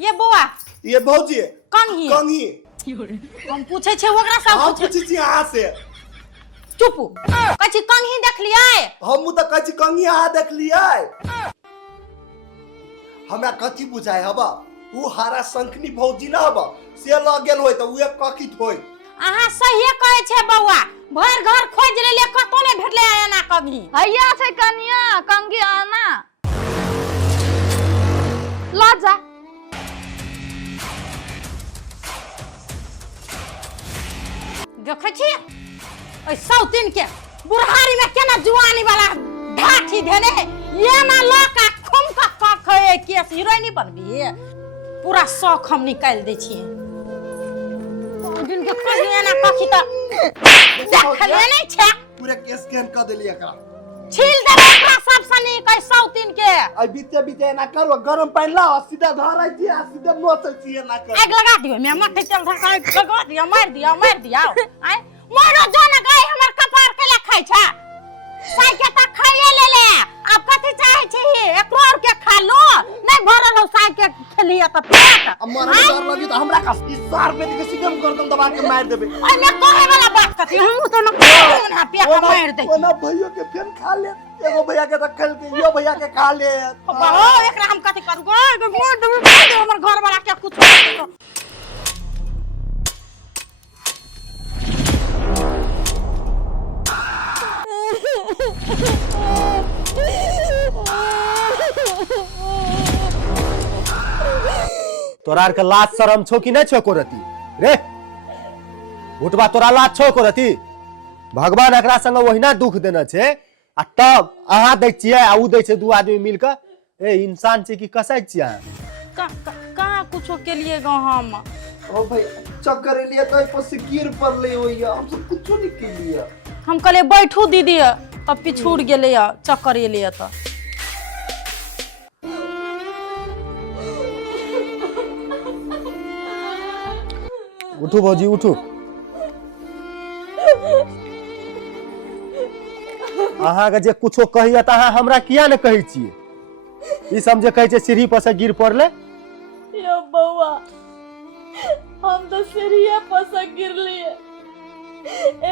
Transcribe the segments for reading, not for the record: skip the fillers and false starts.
ये बुआ ये भौजी कंघी कंघी हम पूछे छे ओकरा सब हम पूछे पूछी छी अहाँ से। चुप कछि कंघी देखलियै हम तो कछि कंघी अहाँ देखलियै। हमरा कथी बुझाय हबा उ हारा शंखनी भौजी ना हबा से ल गेल होय त उहे कखित होय। अहाँ सहिए कहै छे बौआ भर घर खोज लेले कतो ने भेटले आना कंघी हैया छै कनिया कंघी आना ल जा। देखे छी ओइ सौतीन के बुढ़ारी में केना जुआनी वाला ढाठी धेने ये ना लका खुम का कख केस हीरोइनी बनबी पूरा शौक हम निकाल दै छी। दिन के कहिए ना कखी त देखले नै छै पूरे केस केन क देलिए एकरा छील देबे एकरा सब सनी कै सौतीन के आई बीते बीते ना करो गरम पानी लाओ सीधा धराई दिया सीधा नोचै छी ना कर आग लगा दियो मैं मत चल धका लगा दिया मार दिया आई मोरो जोन गई हमर कपार के ले खाइ छ साई के त खाइए ले ले अब कथि चाहे छी एकरो और के खा लो नहीं भरल हो साई के खेलिए त पेट अमर डर लगी त हमरा का इस सार पे के सिगम गर्दन दबा के मार देबे। ओइ में कहे वाला बात कथि हम तो न ना पे मार दे ओना भैया के फेन खा ले एगो भैया के त खेल के यो भैया के खा ले ओ एकरा हम कथि करू गो मोर दे हमर घर वाला के कुछ तोरा के लाज शरम छौ कि नहीं छौ कोरती रे भुटबा तोरा लाज छौ कोरती भगवान एकरा संग ओहिना दुख देना छे आ तब अहाँ दै छियै आ उ दै छै दू आदमी मिल के ए इंसान छै कि कसाई छियै कहां कुछो के लिए गो हम ओ भाई चक्कर लिए तो पर से गिर पड़ले होइया हम सब कुछ नहीं के लिए हम कहले बैठू दीदी तब पिछुड़ गेले चक्कर एले त उठू भौजी उठू अहाँ के जे कुछो कहिया त अहाँ हमरा किया ने कहै छियै ई समझे कहै छै सीढ़ी पर से गिर पड़ले यो बौआ हम तो सीढ़िया पर से गिरलिए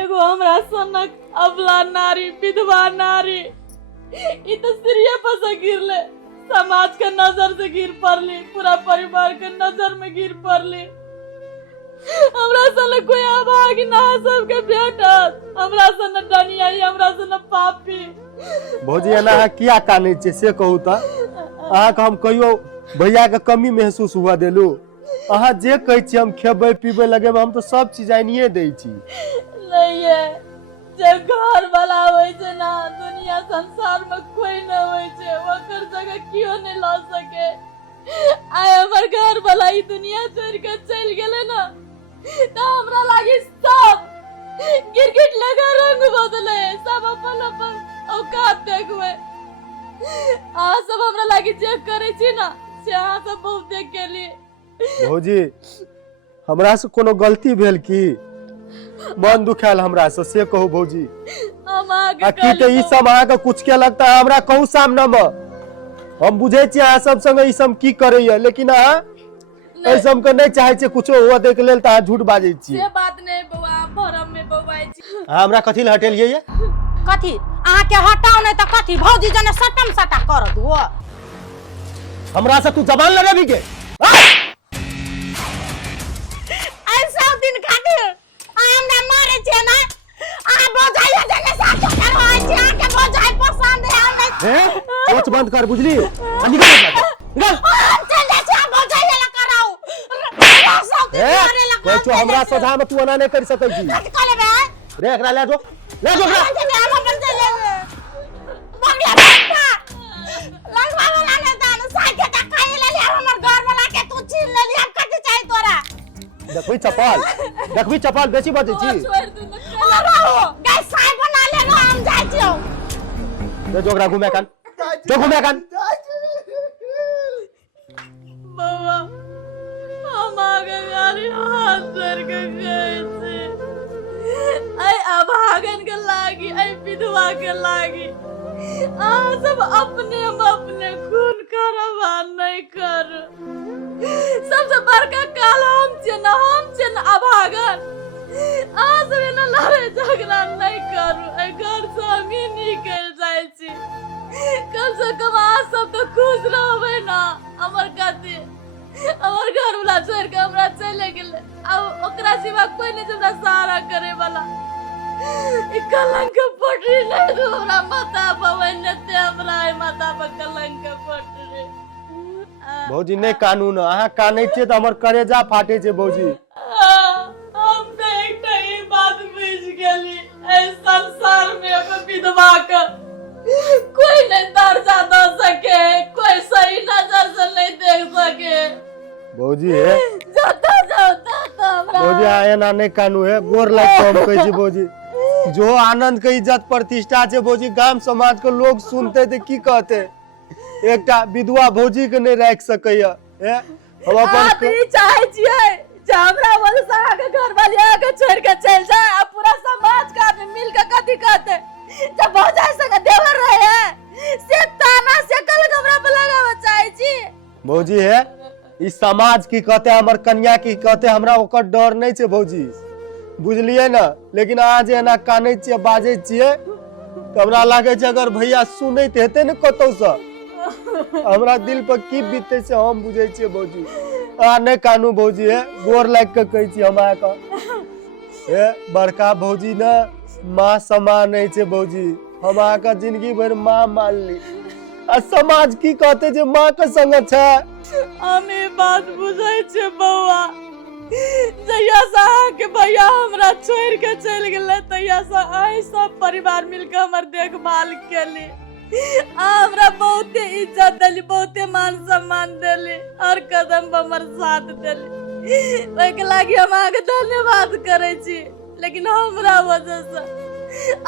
एगो हमरा सनक अबला नारी विधवा नारी ई तो सीढ़िया पर से गिरले समाज के नजर से गिर पड़ली पूरा परिवार के नजर में गिर पड़ली हमरा सन कोई आभाग ना सबके बेटा हमरा सन डनिया हमरा सन पापी भौजी एना अहाँ किया कानै छियै से कहू त अहाँ के हम कहियो भैया के कमी महसूस हुआ देलू अहाँ जे कहै छी हम खेबै पीबै लगेबै हम तो सब चीज आनिए दै छी नहीं है जब घर वाला होय छै ना दुनिया संसार में कोई न होय छै ओकर जगह कियो नहीं ला सके आय हमर घर वाला ई दुनिया छोड़ के चल गेले ना तो हमरा लागी सब गिरगिट लगा रंग बदले सब अपन अपन औकात देखवे आ सब हमरा लागी जे करे छी ना से अहाँ सब बहुत देख के लिए भौजी हमरा से कोनो गलती भेल की मन दुखायल हमरा से कहू भौजी हम आगे की त ई सब अहाँ के कुछ के लगता है हमरा कहू सामने में हम बुझे छी अहाँ सब संग ई सब की करैया लेकिन अहाँ ए सब के नहीं चाहे छी कुछो हुआ देख लेल त अहाँ झूठ बाजै छी से बात नहीं बौआ भरम में बौआई छी हमरा कथि ल हटेलिए ये कथी अहाँ के हटाओ नहीं त कथी भौजी जने सटम सटा कर दो हमरा से तू जबान लगाबी के ऐसा दिन खातिर हमरा मारे छे ना आ बोझाइया जने साथ कर होय छै आ के बोझाइ पसंद है हम हैं सोच बंद कर बुझली निकल चल जा छै बोझाइया ला कराऊ सब दिन मारे ला कोई तो हमरा सोझा में तू एना नहीं कर सकै छी कर लेबे रे एकरा ले जो एकरा हम अपन से ले बंगला बेटा लगवा वाला ने दान साके त खाइ ले ले हमर घर वाला के तू छीन ले लिया कथि चाहिए तोरा देखबी चपल बेसी बजै छी छोड़ दू ना अरे गैस साई बना ले लो हम जाय छियो ले जोगरा घुमे कान जो घुमे कान बौआ हम आगे गाड़ी हाथ धर के गए थे आई अभागन के लागी आई विधवा के लागी सब अपने खून करवा नहीं कर बड़का काल हम छे न अभागन आज रे न लड़े झगड़ा नहीं करू ए घर से हम ही निकल जाए छी कम से कम आज सब तो खुश रहबे ना हमर कथी हमर घर वाला छोड़ के हमरा चले गेले अब ओकरा सिवा कोई नहीं हमरा सहारा करे वाला ई कलंक पटरी नहीं दो हमरा माथा पर नते हमरा माथा पर कलंक पटरी भौजी नहीं कानून अहाँ कानै छियै तऽ हमर करेजा फाटे छै भौजी हम तो एकटा ई बात बुझ गेली ए संसार में अब विधवा का कोई नहीं दर्जा दे सके कोई सही नजर से नहीं देख सके भौजी है जाता जाता हमरा भौजी एना नहीं कानू है गोर लाग के हम कहै छी भौजी जो आनंद के इज्जत प्रतिष्ठा छै भौजी गाम समाज के लोग सुनते तऽ की कहते एकटा विधवा भौजी के नहीं राख सकैया हम अपन चाहे छियै जे हमरा वंशा के घर वाली आके छोड़ के चल जाए आ पूरा समाज का आदमी मिल के कथी कहते जब भौजाई संग देवर रहे है से ताना से कल हमरा पे लगाव चाहे छी भौजी है ई समाज की कहते हमर कन्या की कहते हमरा ओकर डर नहीं छै भौजी बुझलिए ना लेकिन आज एना कानै छियै बाजै छियै त हमरा लागे छै अगर भैया सुनैत हेतै ने कतौ से हमरा दिल पर की बीतै छै हम बुझै छियै भौजी आ नहीं कानू भौजी है गोर लाग के कहै छी हम आके ए बड़का भौजी ना माँ समान नहीं छै भौजी हम आके जिंदगी भर माँ मान ली आ समाज की कहते जे माँ के संग छै हमें बात बुझै छै बौआ जहिया से के भैया हमरा छोड़ के चल गेले तहिया से आई सब परिवार मिलके हमर देखभाल केली हमरा बहुते इज्जत देली बहुते मान सम्मान देली हर कदम पर हमर साथ देली ओइ के लागि हम आके धन्यवाद करे छी लेकिन हमरा वजह से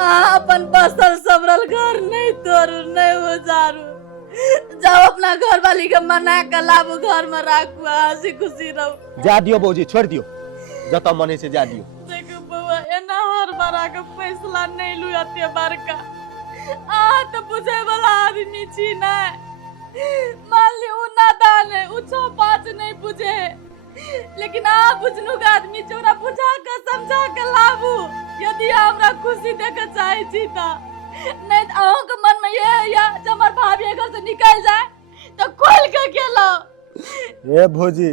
अपन बसल सबरल घर नहीं तोड़ू नहीं उजारू जाओ अपना घर वाली के मना के लाबू घर में राखू हंसी खुशी रहो जा दियो भौजी छोड़ दियो जत मने से जा दियो देखो बउआ एना हर बारा के फैसला नहीं लू अते बड़का तो बुझे वाला आदमी छी ना मान ली उ नादान है उ 6-5 नहीं बुझे लेकिन आप बुझनु का आदमी चोरा बुझा के समझा के लाबू यदि हमरा खुशी देखे चाहे छी त नहीं अहों के मन में ये या जब हमर भाभी घर से निकल जाए तो खोल के केलो ए भौजी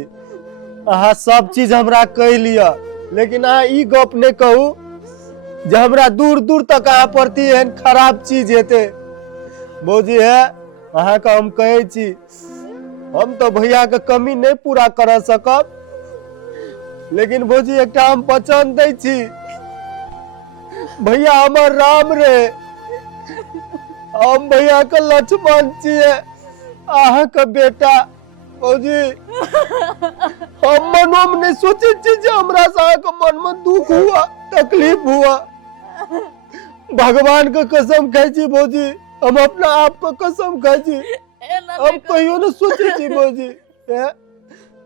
अहाँ सब चीज हमरा कह लिया लेकिन अहाँ ई गप नहीं कहू जे हमरा दूर दूर तक अहाँ प्रति एहन खराब चीज हेते भौजी है अहाँ के हम कहै छी हम तो भैया के कमी नहीं पूरा कर सकब लेकिन भौजी एकटा हम वचन दै छी भैया हमर राम रे हम भैया के लक्ष्मण छियै अहाँ के बेटा भौजी हम मनो में नहीं सोचे छी जे हमरा से अहाँ के मन में दुख हुआ तकलीफ हुआ भगवान के कसम खाई छी भौजी हम अपना आप को कसम खाई छी हम कहियो न सोचे छी भौजी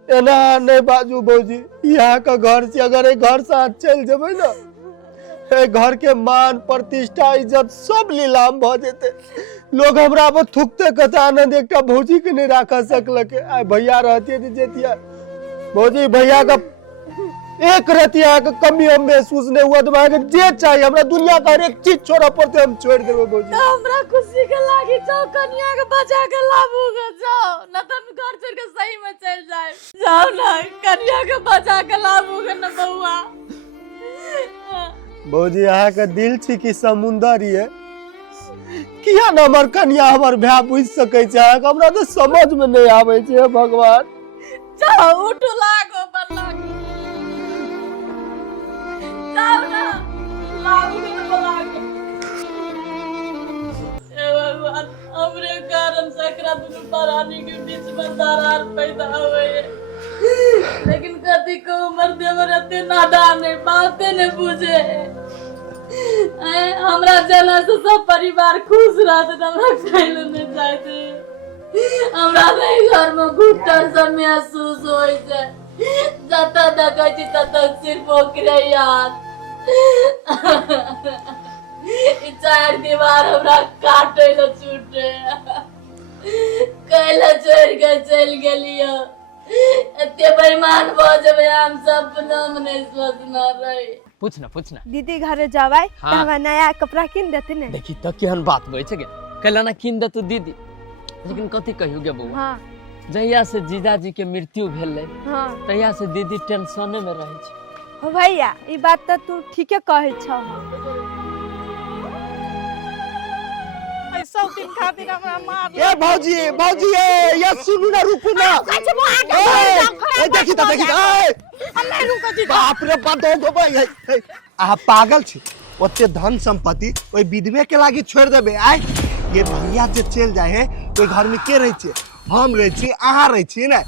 एना नहीं बाजू भौजी यहाँ का घर से अगर घर से आज चल जेबै ना घर के मान प्रतिष्ठा इज्जत सब लीलाम भ जेते लोग हमरा पर थुकते कहते आनंद एकटा भौजी के नहीं राख सकलक आ भैया रहते जेतिया भौजी भैया का एक रति के कमी हम महसूस नहीं हुआ तो मैं जे चाहिए हमरा दुनिया का हर एक चीज छोड़ा पड़ते हम छोड़ देबे भौजी तो हमरा खुशी के लागी जाओ कन्या के बचा के लाबू गे जाओ न तो हम घर छोड़ के सही में चल जाए जाओ ना कन्या के बचा के लाबू गे न बउआ भौजी अहाँ के दिल छी कि समुंदर ये किया न हमर कन्या हमर भाई बुझ सकै छै अहाँ के हमरा तो समझ में नहीं आबै छै भगवान जाओ उठू लागो बल्ला जाओ ना लाबू गे बल्ला ए भगवान हमरे कारण सकरा दुनु परानी के बीच में दरार पैदा होए लेकिन कथी को उम्र देवर अते नादान है बातें नहीं बुझे हमरा जना से सब परिवार खुश रहते हमरा खाइलो नहीं जाते हमरा नहीं घर में घुटन सा महसूस होय छै जता देखै छी तता सिर्फ ओकरे याद ई चार दीवार हमरा काटे ल छूटे कैला छोड़ के चल गेलियो एते बेईमान भ जेबै हम सपना में नहीं सोचना रहे। पूछना दीदी घरे जाबै हाँ। त हमरा नया कपड़ा किन देते ने। देखी तो केहन बात होइ छै गे कहला ना किन दे तू दीदी लेकिन कथी कहियो गे बउआ हाँ जहिया से जीजाजी के मृत्यु भेलै हाँ तहिया से दीदी टेंशने में रहै छै। हो भैया ई बात त तू ठीके कहै छ। ऐसा दिन खातिर हमरा मार ए भौजी ये सुनू ना रुकू ना ए देखी त नहीं रुको जी बाप रे बाप दो भाई आ पागल छी ओते धन संपत्ति ओई विधवे के लागी छोड़ देबे आय ये भैया जे चल जाए है ओई घर में के रह छै हम रह छी अहाँ रह छी ना